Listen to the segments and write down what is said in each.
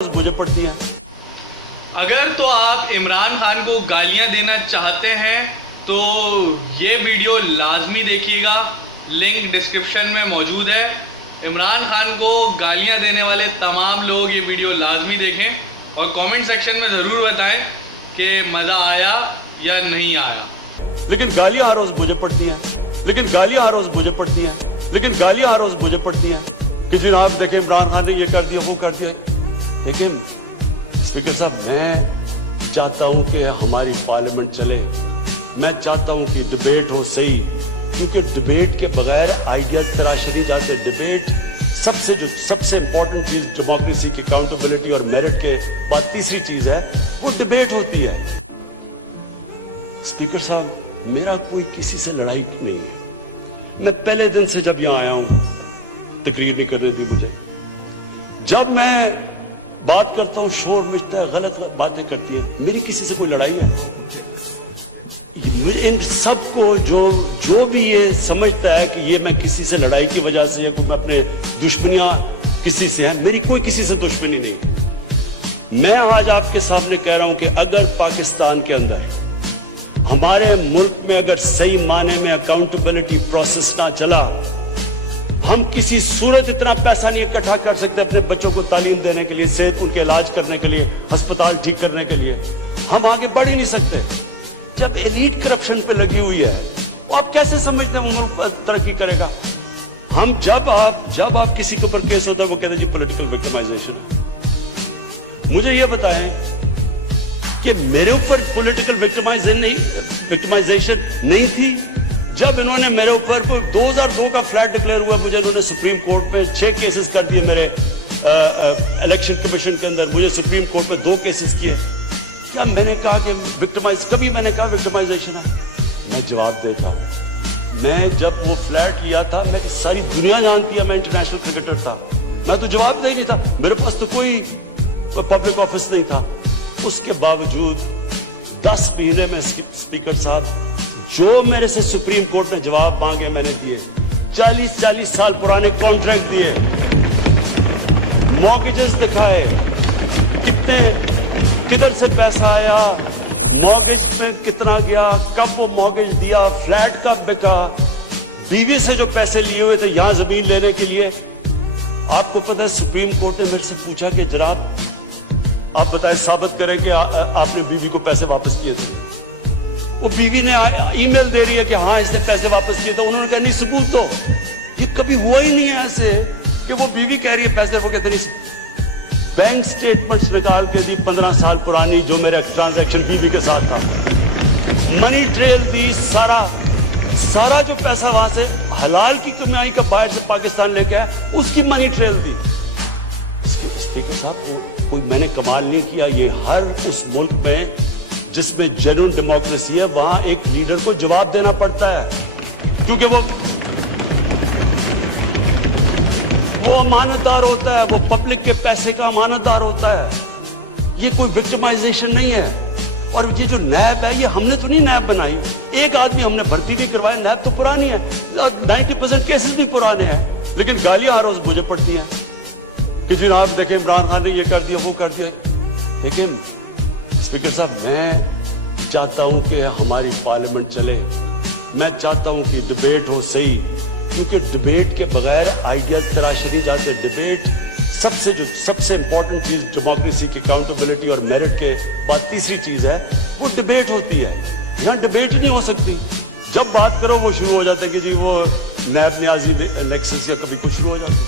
मुझे पड़ती हैं। अगर तो आप इमरान खान को गालियां देना चाहते हैं तो ये वीडियो लाजमी देखिएगा, लिंक डिस्क्रिप्शन में मौजूद है। इमरान खान को गालियां देने वाले तमाम लोग ये वीडियो लाजमी देखें और कमेंट सेक्शन में ज़रूर बताएं कि मज़ा आया या नहीं आया। लेकिन गालियां हर रोज मुझे पड़ती हैं, लेकिन गालियां हर रोज मुझे पड़ती हैं, लेकिन गालियां हर रोज मुझे पड़ती हैं कि जनाब देखें इमरान खान ने ये कर दिया, वो कर दिया। लेकिन स्पीकर साहब, मैं चाहता हूं कि हमारी पार्लियामेंट चले, मैं चाहता हूं कि डिबेट हो सही, क्योंकि डिबेट के बगैर आइडियाज तराशे नहीं जाते। डिबेट सबसे इंपॉर्टेंट चीज डेमोक्रेसी की अकाउंटेबिलिटी और मेरिट के बाद तीसरी चीज है वो डिबेट होती है। स्पीकर साहब, मेरा कोई किसी से लड़ाई नहीं है। मैं पहले दिन से जब यहां आया हूं, तकरीर नहीं करने दी मुझे। जब मैं बात करता हूं शोर मचता है, गलत बातें करती है। मेरी किसी से कोई लड़ाई है? इन सबको जो भी ये समझता है कि ये मैं किसी से लड़ाई की वजह से या कोई मैं अपने दुश्मनियां किसी से हैं, मेरी कोई किसी से दुश्मनी नहीं। मैं आज आपके सामने कह रहा हूं कि अगर पाकिस्तान के अंदर, हमारे मुल्क में अगर सही माने में अकाउंटेबिलिटी प्रोसेस ना चला, हम किसी सूरत इतना पैसा नहीं इकट्ठा कर सकते अपने बच्चों को तालीम देने के लिए, सेहत उनके इलाज करने के लिए, अस्पताल ठीक करने के लिए। हम आगे बढ़ ही नहीं सकते। जब एलीट करप्शन पे लगी हुई है, वो आप कैसे समझते हैं वो मुल्क तरक्की करेगा? हम जब आप किसी के ऊपर केस होता है वो कहते हैं जी पॉलिटिकल विक्टिमाइजेशन है। मुझे ये बताएं कि मेरे ऊपर पॉलिटिकल विक्टिमाइजेशन नहीं थी जब इन्होंने मेरे ऊपर 2002 का फ्लैट डिक्लेयर हुआ, मुझे इन्होंने सुप्रीम कोर्ट में 6 केसेस कर दिए। मेरे इलेक्शन कमीशन के अंदर मुझे सुप्रीम कोर्ट में 2 केसेस किए। क्या मैंने कहा कि कभी मैंने कहा विक्टिमाइजेशन है? मैं जवाब देता हूं। मैं जब वो फ्लैट लिया था, मैं सारी दुनिया जानती है मैं इंटरनेशनल क्रिकेटर था, मैं तो जवाब दे नहीं था, मेरे पास तो कोई पब्लिक ऑफिस नहीं था। उसके बावजूद 10 महीने में स्पीकर साहब, जो मेरे से सुप्रीम कोर्ट ने जवाब मांगे मैंने दिए। 40 साल पुराने कॉन्ट्रैक्ट दिए, मॉर्गेजेस दिखाए, किधर से पैसा आया, मॉर्गेज में कितना गया, कब वो मॉर्गेज दिया, फ्लैट कब बिका, बीवी से जो पैसे लिए हुए थे यहां जमीन लेने के लिए। आपको पता है सुप्रीम कोर्ट ने मेरे से पूछा कि जनाब आप बताएं, साबित करें कि आपने बीवी को पैसे वापस किए थे। वो बीवी ने ईमेल दे रही है कि हाँ इसने पैसे वापस किए थे। उन्होंने कहा नहीं सबूत दो। ये कभी हुआ ही नहीं है ऐसे कि वो बीवी कह रही है पैसे, वो कहते नहीं। बैंक स्टेटमेंट्स निकाल के दी 15 साल पुरानी, जो मेरा ट्रांजैक्शन बीवी के साथ था, मनी ट्रेल दी, सारा जो पैसा वहां से हलाल की कमाई का बाहर से पाकिस्तान लेके आया, उसकी मनी ट्रेल दी। स्पीकर साहब, कोई मैंने कमाल नहीं किया। ये हर उस मुल्क में जिसमें जेन्युइन डेमोक्रेसी है, वहां एक लीडर को जवाब देना पड़ता है, क्योंकि वो अमानतदार होता है, वो पब्लिक के पैसे का अमानतदार होता है। ये कोई विक्टिमाइजेशन नहीं है। और ये जो नैब है, ये हमने तो नहीं नैब बनाई, एक आदमी हमने भर्ती नहीं करवाया, नैब तो पुरानी है, 90% केसेस भी पुराने हैं। लेकिन गालियां हर रोज मुझे पड़ती हैं कि जनाब देखें इमरान खान ने ये कर दिया, वो कर दिया। लेकिन स्पीकर साहब, मैं चाहता हूं कि हमारी पार्लियामेंट चले, मैं चाहता हूं कि डिबेट हो सही, क्योंकि डिबेट के बगैर आइडियाज तराशे नहीं जाते। डिबेट सबसे इंपॉर्टेंट चीज डेमोक्रेसी की अकाउंटेबिलिटी और मेरिट के बाद तीसरी चीज है वो डिबेट होती है। यहां डिबेट ही नहीं हो सकती। जब बात करो वो शुरू हो जाता है कि जी वो नैब न्याजी नेक्सस या कभी कुछ शुरू हो जाता है।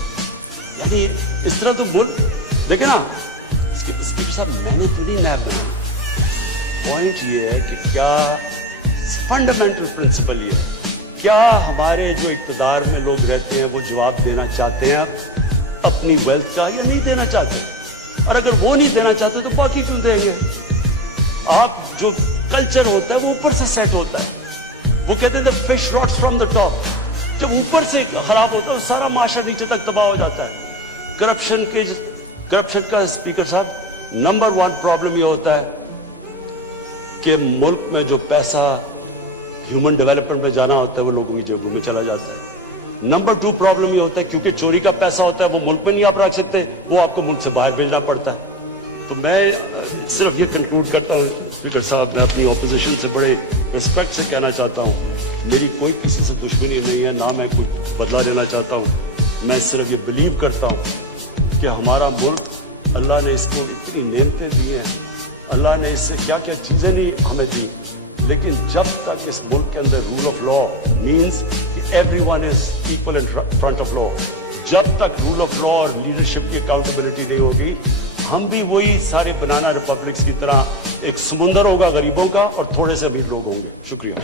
यानी इस तरह तो बोल देखे ना स्पीकर साहब, मैंने तो नहीं नैब बनाई। पॉइंट ये है कि क्या फंडामेंटल प्रिंसिपल ये है, क्या हमारे जो इक्तदार में लोग रहते हैं वो जवाब देना चाहते हैं अपनी वेल्थ का या नहीं देना चाहते? और अगर वो नहीं देना चाहते तो बाकी क्यों देंगे? आप जो कल्चर होता है वो ऊपर से सेट होता है। वो कहते हैं the fish rots from the top. जब ऊपर से खराब होता है तो सारा माशरा नीचे तक तबाह हो जाता है। करप्शन का स्पीकर साहब नंबर 1 प्रॉब्लम ये होता है कि मुल्क में जो पैसा ह्यूमन डेवलपमेंट में जाना होता है वो लोगों की जेबों में चला जाता है। नंबर 2 प्रॉब्लम ये होता है क्योंकि चोरी का पैसा होता है वो मुल्क में नहीं आप रख सकते, वो आपको मुल्क से बाहर भेजना पड़ता है। तो मैं सिर्फ ये कंक्लूड करता हूँ स्पीकर साहब, मैं अपनी ऑपोजिशन से बड़े रिस्पेक्ट से कहना चाहता हूँ, मेरी कोई किसी से दुश्मनी नहीं है, ना मैं कुछ बदला लेना चाहता हूँ। मैं सिर्फ ये बिलीव करता हूँ कि हमारा मुल्क, अल्लाह ने इसको इतनी नेमतें दी हैं, अल्लाह ने इससे क्या क्या चीज़ें नहीं हमें दी, लेकिन जब तक इस मुल्क के अंदर रूल ऑफ लॉ मीन्स कि everyone is equal in front of law, जब तक रूल ऑफ लॉ और लीडरशिप की अकाउंटेबिलिटी नहीं होगी, हम भी वही सारे बनाना रिपब्लिक्स की तरह एक समुंदर होगा गरीबों का और थोड़े से अमीर लोग होंगे। शुक्रिया।